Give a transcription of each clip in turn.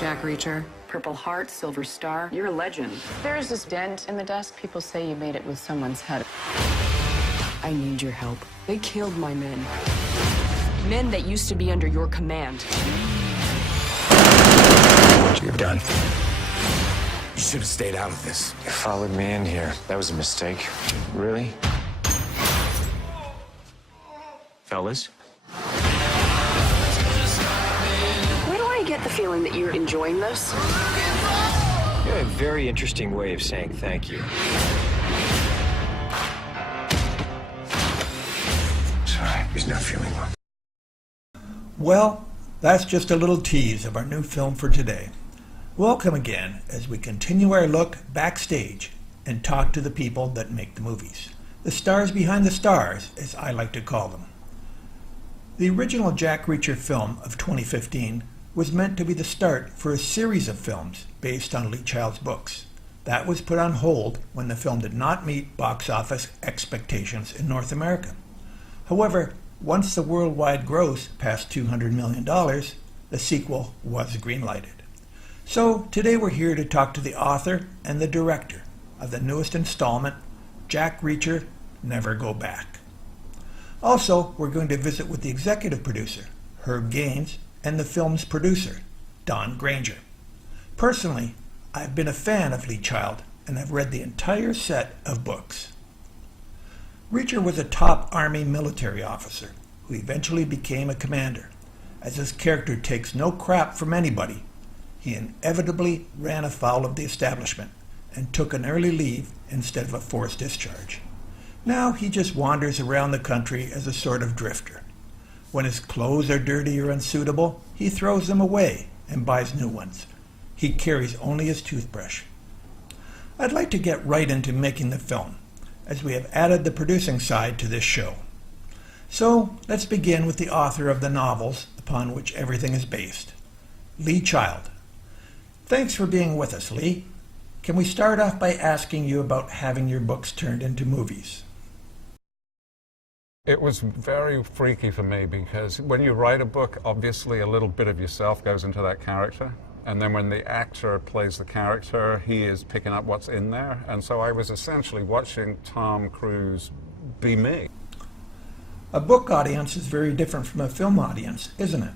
Jack Reacher, Purple Heart, Silver Star. You're a legend. There's this dent in the desk. People say you made it with someone's head. I need your help. They killed my men. Men that used to be under your command. What you've done. You should have stayed out of this. You followed me in here. That was a mistake. Really? Fellas? Where do I get the feeling that you're enjoying this? You have a very interesting way of saying thank you. Sorry, he's not feeling well. Well, that's just a little tease of our new film for today. Welcome again as we continue our look backstage and talk to the people that make the movies. The stars behind the stars, as I like to call them. The original Jack Reacher film of 2015 was meant to be the start for a series of films based on Lee Child's books. That was put on hold when the film did not meet box office expectations in North America. However, once the worldwide gross passed $200 million, the sequel was greenlighted. So today we're here to talk to the author and the director of the newest installment, Jack Reacher, Never Go Back. Also, we're going to visit with the executive producer, Herb Gaines, and the film's producer, Don Granger. Personally, I've been a fan of Lee Child, and I've read the entire set of books. Reacher was a top Army military officer who eventually became a commander. As his character takes no crap from anybody, he inevitably ran afoul of the establishment and took an early leave instead of a forced discharge. Now he just wanders around the country as a sort of drifter. When his clothes are dirty or unsuitable, he throws them away and buys new ones. He carries only his toothbrush. I'd like to get right into making the film, as we have added the producing side to this show. So let's begin with the author of the novels upon which everything is based, Lee Child. Thanks for being with us, Lee. Can we start off by asking you about having your books turned into movies? It was very freaky for me because when you write a book, obviously a little bit of yourself goes into that character. And then when the actor plays the character, he is picking up what's in there. And so I was essentially watching Tom Cruise be me. A book audience is very different from a film audience, isn't it?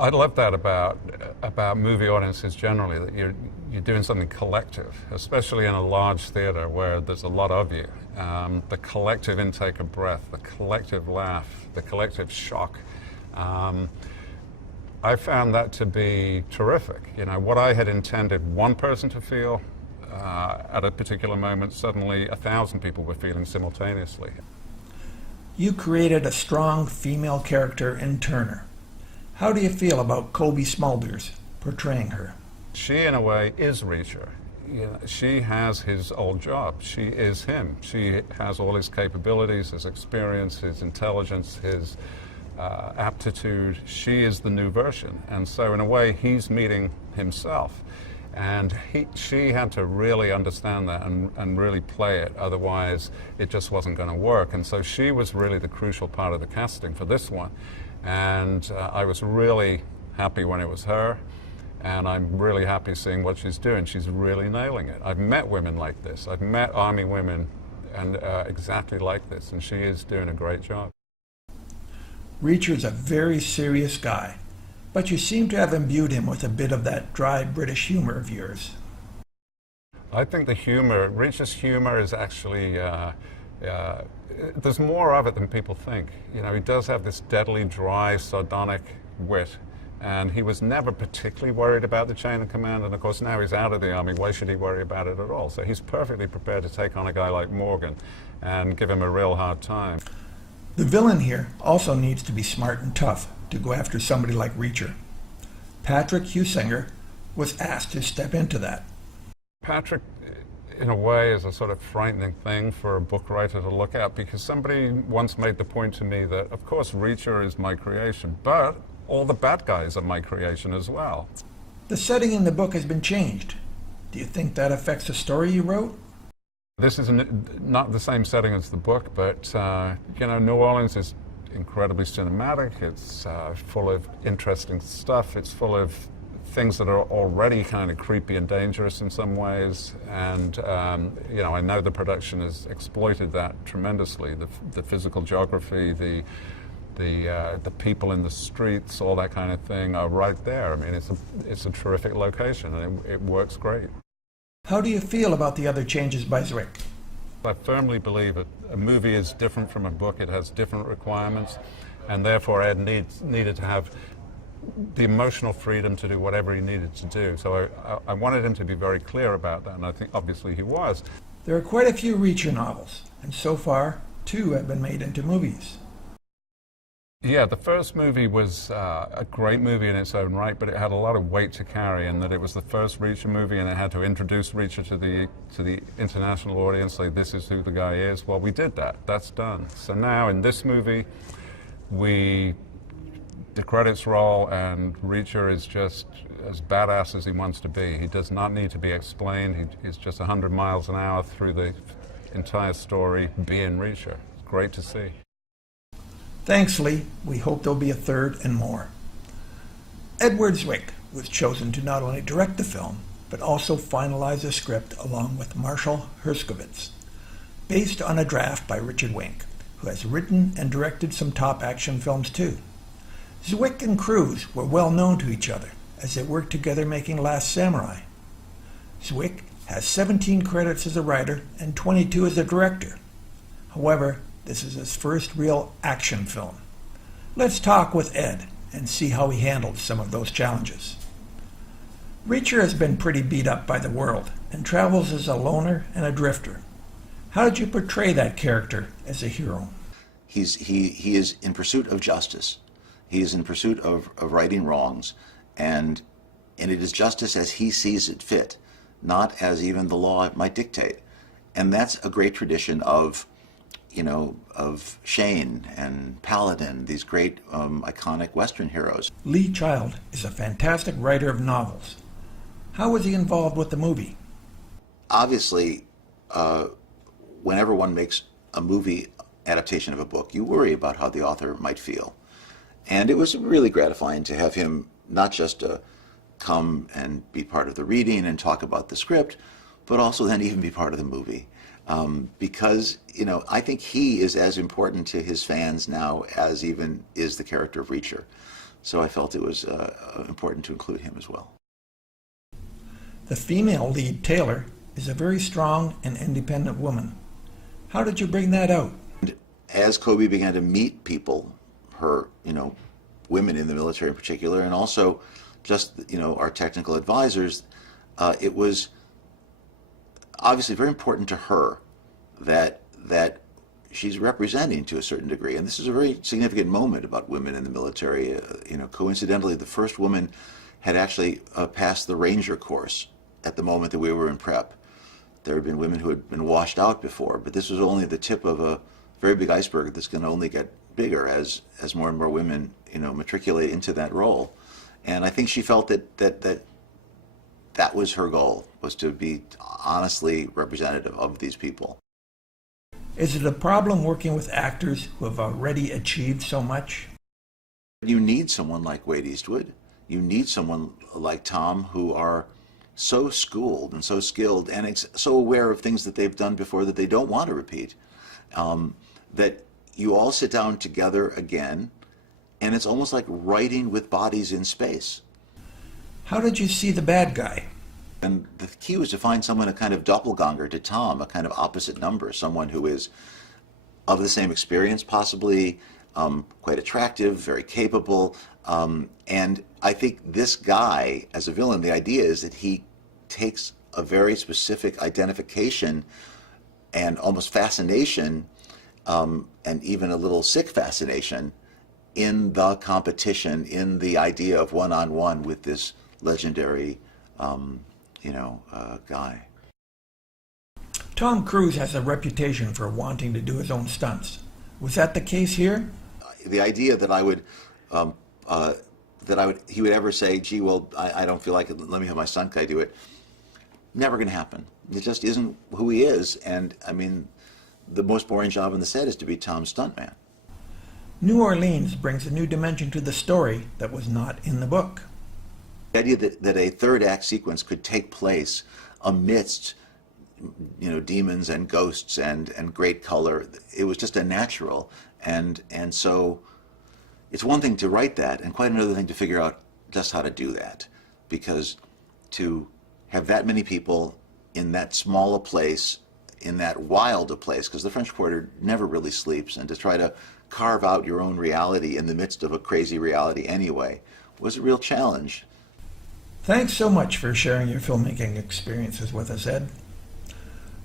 I love that about movie audiences generally, that you're doing something collective, especially in a large theater where there's a lot of you. The collective intake of breath, the collective laugh, the collective shock. I found that to be terrific. You know, what I had intended one person to feel at a particular moment, suddenly 1,000 people were feeling simultaneously. You created a strong female character in Turner. How do you feel about Kobe Smulders portraying her? She, in a way, is Reacher. You know, she has his old job. She is him. She has all his capabilities, his experience, his intelligence, his aptitude. She is the new version. And so, in a way, he's meeting himself. And she had to really understand that and really play it. Otherwise, it just wasn't going to work. And so she was really the crucial part of the casting for this one. And I was really happy when it was her, and I'm really happy seeing what she's doing. She's really nailing it. I've met women like this. I've met Army women and exactly like this, and she is doing a great job. Reacher's a very serious guy, but you seem to have imbued him with a bit of that dry British humor of yours. I think the humor, Reacher's humor is actually there's more of it than people think. You know, he does have this deadly, dry, sardonic wit, and he was never particularly worried about the chain of command, and of course now he's out of the Army, why should he worry about it at all? So he's perfectly prepared to take on a guy like Morgan and give him a real hard time. The villain here also needs to be smart and tough to go after somebody like Reacher. Patrick Husinger was asked to step into that. Patrick, in a way, is a sort of frightening thing for a book writer to look at, because somebody once made the point to me that, of course, Reacher is my creation, but all the bad guys are my creation as well. The setting in the book has been changed. Do you think that affects the story you wrote? This is not the same setting as the book, but you know, New Orleans is incredibly cinematic. It's full of interesting stuff. It's full of things that are already kind of creepy and dangerous in some ways. And you know, I know the production has exploited that tremendously. The physical geography, the people in the streets, all that kind of thing are right there. I mean, it's a terrific location, and it works great. How do you feel about the other changes by Zwick? I firmly believe that a movie is different from a book. It has different requirements, and therefore Ed needed to have the emotional freedom to do whatever he needed to do. So I wanted him to be very clear about that, and I think obviously he was. There are quite a few Reacher novels, and so far 2 have been made into movies. Yeah, the first movie was a great movie in its own right, but it had a lot of weight to carry, in that it was the first Reacher movie, and it had to introduce Reacher to the international audience, say this is who the guy is. Well, we did that. That's done. So now in this movie, the credits roll, and Reacher is just as badass as he wants to be. He does not need to be explained. He's just 100 miles an hour through the entire story, being Reacher. It's great to see. Thanks, Lee. We hope there'll be a 3rd and more. Edward Zwick was chosen to not only direct the film, but also finalize the script along with Marshall Herskovitz, based on a draft by Richard Wink, who has written and directed some top action films too. Zwick and Cruise were well known to each other as they worked together making Last Samurai. Zwick has 17 credits as a writer and 22 as a director. However, this is his first real action film. Let's talk with Ed and see how he handled some of those challenges. Reacher has been pretty beat up by the world and travels as a loner and a drifter. How did you portray that character as a hero? He is in pursuit of justice. He is in pursuit of righting wrongs, and it is justice as he sees it fit, not as even the law might dictate. And that's a great tradition of Shane and Paladin, these great iconic Western heroes. Lee Child is a fantastic writer of novels. How was he involved with the movie? Obviously, whenever one makes a movie adaptation of a book, you worry about how the author might feel. And it was really gratifying to have him not just come and be part of the reading and talk about the script, but also then even be part of the movie. Because, I think he is as important to his fans now as even is the character of Reacher. So I felt it was important to include him as well. The female lead, Taylor, is a very strong and independent woman. How did you bring that out? And as Kobe began to meet people, her, women in the military in particular, and also just, our technical advisors, it was obviously very important to her that she's representing to a certain degree. And this is a very significant moment about women in the military. Coincidentally, the first woman had actually passed the Ranger course at the moment that we were in prep. There had been women who had been washed out before, but this was only the tip of a very big iceberg that's going to only get bigger as more and more women, matriculate into that role. And I think she felt that was her goal, was to be honestly representative of these people. Is it a problem working with actors who have already achieved so much? You need someone like Wade Eastwood. You need someone like Tom, who are so schooled and so skilled and so aware of things that they've done before that they don't want to repeat. That you all sit down together again, and it's almost like writing with bodies in space. How did you see the bad guy? And the key was to find someone, a kind of doppelganger to Tom, a kind of opposite number, someone who is of the same experience, possibly quite attractive, very capable. And I think this guy, as a villain, the idea is that he takes a very specific identification and almost fascination, and even a little sick fascination, in the competition, in the idea of one-on-one with this legendary guy. Tom Cruise has a reputation for wanting to do his own stunts. Was that the case here? The idea that I would that he would ever say, gee, well, I don't feel like it, let me have my stunt guy do it. Never going to happen. It just isn't who he is. And I mean, the most boring job on the set is to be Tom's stuntman. New Orleans brings a new dimension to the story that was not in the book. The idea that a third act sequence could take place amidst, demons and ghosts and great color, it was just a natural. And so it's one thing to write that and quite another thing to figure out just how to do that. Because to have that many people in that small a place, in that wild a place, because the French Quarter never really sleeps, and to try to carve out your own reality in the midst of a crazy reality anyway was a real challenge. Thanks so much for sharing your filmmaking experiences with us, Ed.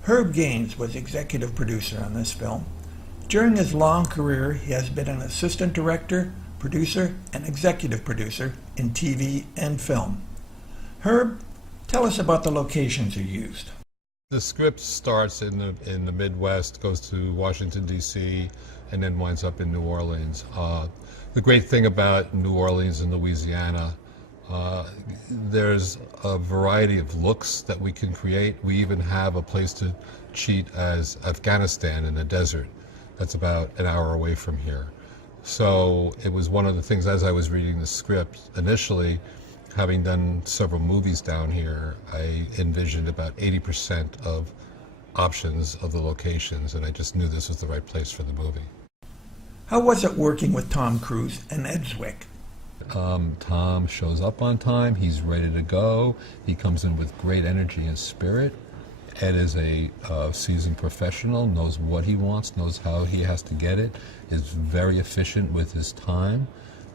Herb Gaines was executive producer on this film. During his long career, he has been an assistant director, producer, and executive producer in TV and film. Herb, tell us about the locations you used. The script starts in the Midwest, goes to Washington, D.C., and then winds up in New Orleans. The great thing about New Orleans and Louisiana, there's a variety of looks that we can create. We even have a place to cheat as Afghanistan in the desert. That's about an hour away from here. So it was one of the things, as I was reading the script initially, having done several movies down here, I envisioned about 80% of options of the locations, and I just knew this was the right place for the movie. How was it working with Tom Cruise and Ed Zwick? Tom shows up on time, he's ready to go, he comes in with great energy and spirit. Ed is a seasoned professional, knows what he wants, knows how he has to get it, is very efficient with his time,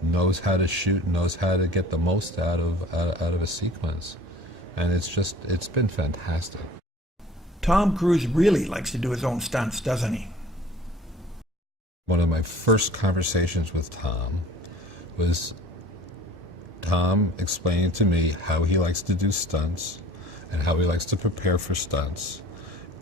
knows how to shoot, knows how to get the most out of a sequence. And it's been fantastic. Tom Cruise really likes to do his own stunts, doesn't he? One of my first conversations with Tom was Tom explaining to me how he likes to do stunts and how he likes to prepare for stunts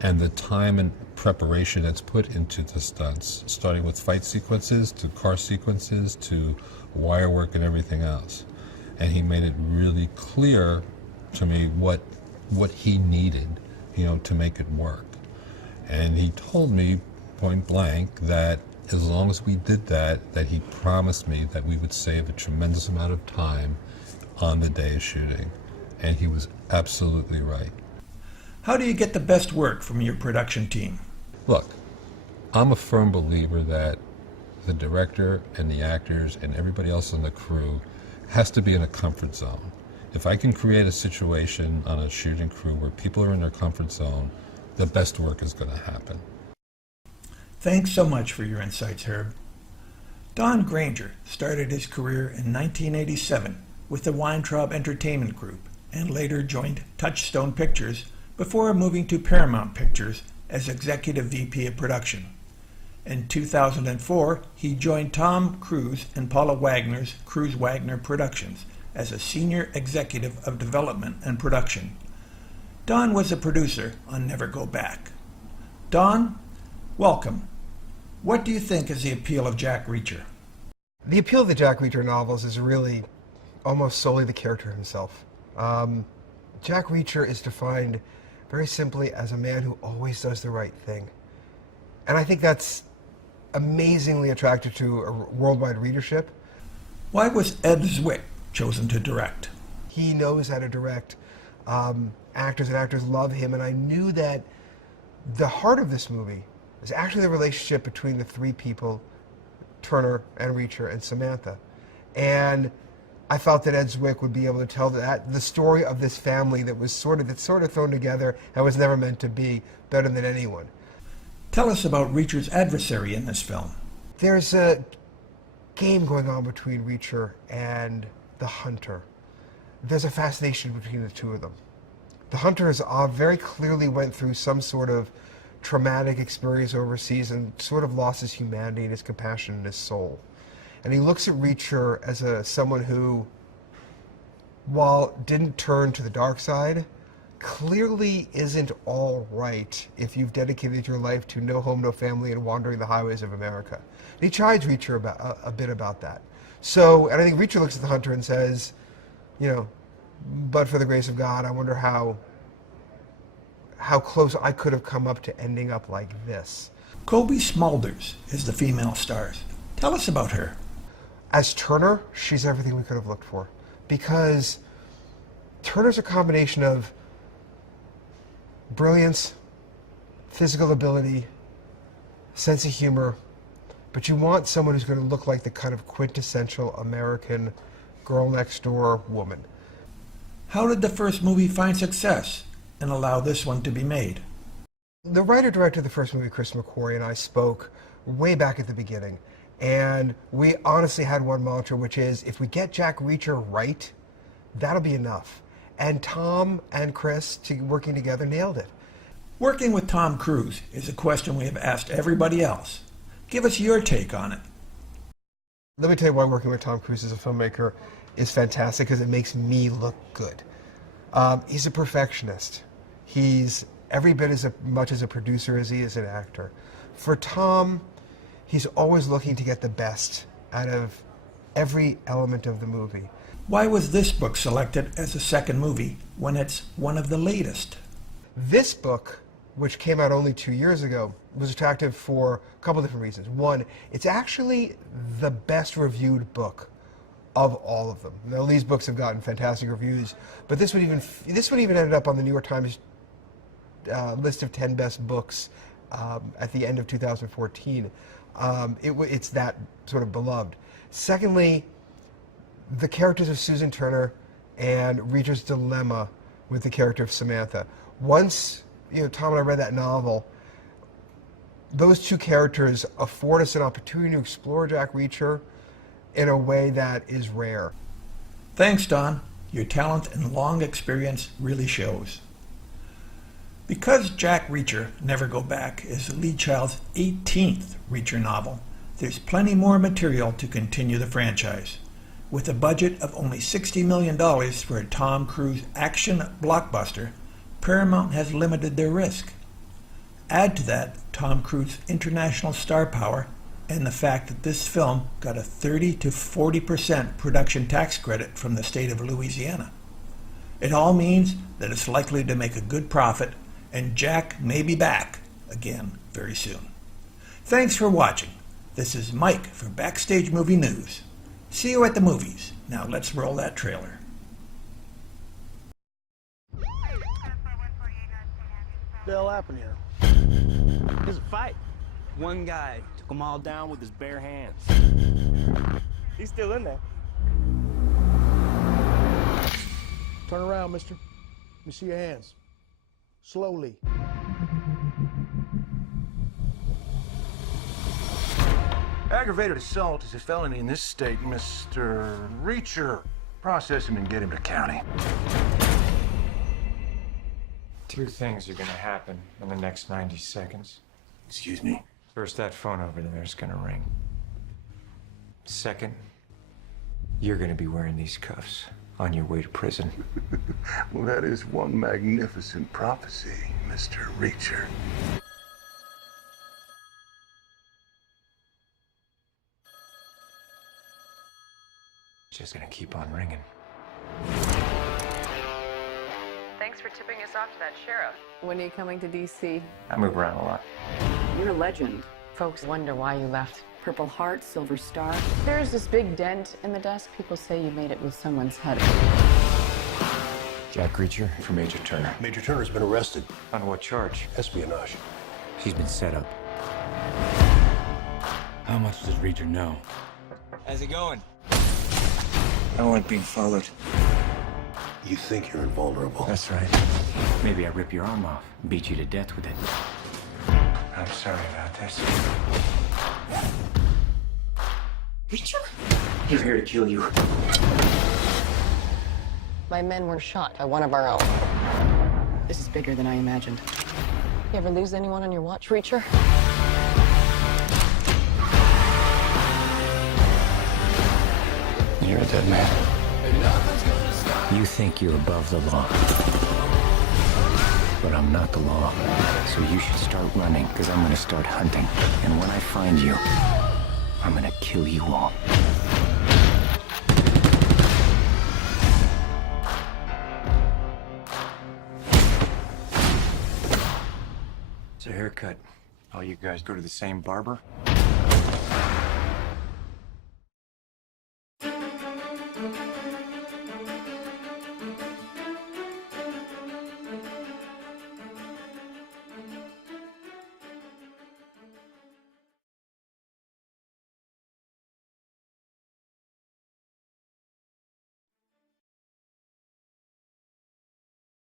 and the time and preparation that's put into the stunts, starting with fight sequences to car sequences to wire work and everything else. And he made it really clear to me what he needed, to make it work. And he told me point blank that as long as we did that he promised me that we would save a tremendous amount of time on the day of shooting. And he was absolutely right. How do you get the best work from your production team? Look, I'm a firm believer that the director and the actors and everybody else on the crew has to be in a comfort zone. If I can create a situation on a shooting crew where people are in their comfort zone, the best work is going to happen. Thanks so much for your insights, Herb. Don Granger started his career in 1987 with the Weintraub Entertainment Group and later joined Touchstone Pictures before moving to Paramount Pictures as Executive VP of Production. In 2004, he joined Tom Cruise and Paula Wagner's Cruise Wagner Productions as a Senior Executive of Development and Production. Don was a producer on Never Go Back. Don, welcome. What do you think is the appeal of Jack Reacher? The appeal of the Jack Reacher novels is really almost solely the character himself. Jack Reacher is defined very simply as a man who always does the right thing. And I think that's amazingly attractive to a worldwide readership. Why was Ed Zwick chosen to direct? He knows how to direct. Actors and actors love him, and I knew that the heart of this movie is actually the relationship between the three people, Turner and Reacher and Samantha. And I felt that Ed Zwick would be able to tell the story of this family that was sort of thrown together and was never meant to be, better than anyone. Tell us about Reacher's adversary in this film. There's a game going on between Reacher and the Hunter. There's a fascination between the two of them. The Hunter very clearly went through some sort of traumatic experience overseas and sort of lost his humanity and his compassion and his soul. And he looks at Reacher as someone who, while didn't turn to the dark side, clearly isn't all right if you've dedicated your life to no home, no family, and wandering the highways of America. And he chides Reacher a bit about that. So, and I think Reacher looks at the hunter and says, you know, but for the grace of God, I wonder how close I could have come up to ending up like this. Kobe Smulders is the female stars. Tell us about her. As Turner, she's everything we could have looked for. Because Turner's a combination of brilliance, physical ability, sense of humor, but you want someone who's going to look like the kind of quintessential American girl next door woman. How did the first movie find success and allow this one to be made? The writer-director of the first movie, Chris McQuarrie, and I spoke way back at the beginning, and we honestly had one mantra, which is, if we get Jack Reacher right, that'll be enough. And Tom and Chris, working together, nailed it. Working with Tom Cruise is a question we have asked everybody else. Give us your take on it. Let me tell you why working with Tom Cruise as a filmmaker is fantastic, because it makes me look good. He's a perfectionist. He's every bit as much as a producer as he is an actor. For Tom, he's always looking to get the best out of every element of the movie. Why was this book selected as a second movie when it's one of the latest? This book, which came out only 2 years ago, was attractive for a couple different reasons. One, it's actually the best reviewed book of all of them. Now, these books have gotten fantastic reviews, but this one even ended up on the New York Times list of 10 best books at the end of 2014. It's that sort of beloved. Secondly, the characters of Susan Turner and Reacher's dilemma with the character of Samantha. Once Tom and I read that novel, those two characters afford us an opportunity to explore Jack Reacher in a way that is rare. Thanks, Don. Your talent and long experience really shows. Because Jack Reacher, Never Go Back, is Lee Child's 18th Reacher novel, there's plenty more material to continue the franchise. With a budget of only $60 million for a Tom Cruise action blockbuster, Paramount has limited their risk. Add to that Tom Cruise's international star power and the fact that this film got a 30 to 40% production tax credit from the state of Louisiana. It all means that it's likely to make a good profit, and Jack may be back again very soon. Thanks for watching. This is Mike for Backstage Movie News. See you at the movies. Now let's roll that trailer. What the hell happened here? There's a fight. One guy took them all down with his bare hands. He's still in there. Turn around, mister. Let me see your hands. Slowly. Aggravated assault is a felony in this state, Mr. Reacher. Process him and get him to county. Two things are gonna happen in the next 90 seconds. Excuse me? First, that phone over there is gonna ring. Second, you're gonna be wearing these cuffs on your way to prison. Well, that is one magnificent prophecy, Mr. Reacher. Just gonna keep on ringing. Thanks for tipping us off to that sheriff. When are you coming to D.C.? I move around a lot. You're a legend. Folks wonder why you left. Purple Heart, Silver Star. There's this big dent in the desk. People say you made it with someone's head. Jack Reacher for Major Turner. Major Turner's been arrested. On what charge? Espionage. He's been set up. How much does Reacher know? How's it going? I don't like being followed. You think you're invulnerable. That's right. Maybe I rip your arm off, beat you to death with it. I'm sorry about this. Reacher? He's here to kill you. My men were shot by one of our own. This is bigger than I imagined. You ever lose anyone on your watch, Reacher? You're a dead man. You think you're above the law. But I'm not the law. So you should start running, because I'm going to start hunting. And when I find you, I'm going to kill you all. a haircut? All you guys go to the same barber?